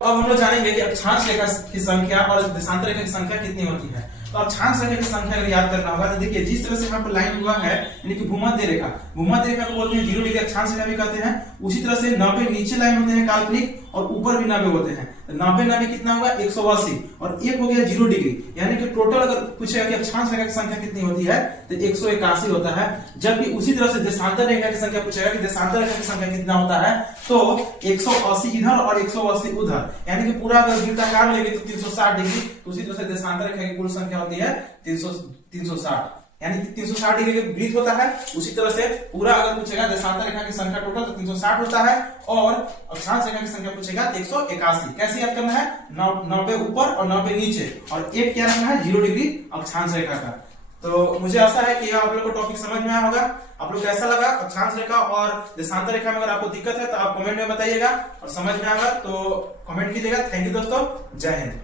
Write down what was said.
अब हम लोग जानेंगे कि अक्षांश रेखा की संख्या और देशांतर रेखा की संख्या कितनी होती है। तो अक्षांश रेखा की संख्या अगर याद करना होगा तो देखिए जिस तरह से यहाँ पर लाइन हुआ है यानी कि भूमध्य रेखा को बोलते हैं 0 डिग्री अक्षांश रेखा भी कहते हैं। उसी तरह से 90 नीचे लाइन होते हैं काल्पनिक और ऊपर भी 90 होते हैं। तो 90 कितना हुआ 180 और एक हो गया 0 डिग्री, यानी कि टोटल अगर पूछेगा कि अक्षांश रेखा की संख्या कितनी होती है तो 181 होता है। जबकि उसी तरह से देशांतर रेखा की संख्या पूछेगा कि देशांतर रेखा की संख्या कितना होता है तो 180 इधर और 180 उधर, यानी कि पूरा अगर वृत्ताकार लेंगे तो 360 डिग्री। तो उसी तरह से देशांतर रेखा की कुल संख्या होती है 360, यानी कि 360 डिग्री का वृत्त होता है। उसी तरह से पूरा अगर पूछेगा देशांतर रेखा की संख्या टोटल तो 360 होता है और अक्षांश रेखा की संख्या पूछेगा तो 181। कैसे याद करना है 90 ऊपर और 90 नीचे और एक क्या रखना है 0 डिग्री अक्षांश रेखा का। तो मुझे आशा है कि आप लोग को टॉपिक समझ में आया होगा। आप लोग कैसा लगा अक्षांश रेखा और देशांतर रेखा में अगर आपको दिक्कत है तो आप कमेंट में बताइएगा और समझ में आएगा तो कमेंट कीजिएगा। थैंक यू दोस्तों, जय हिंद।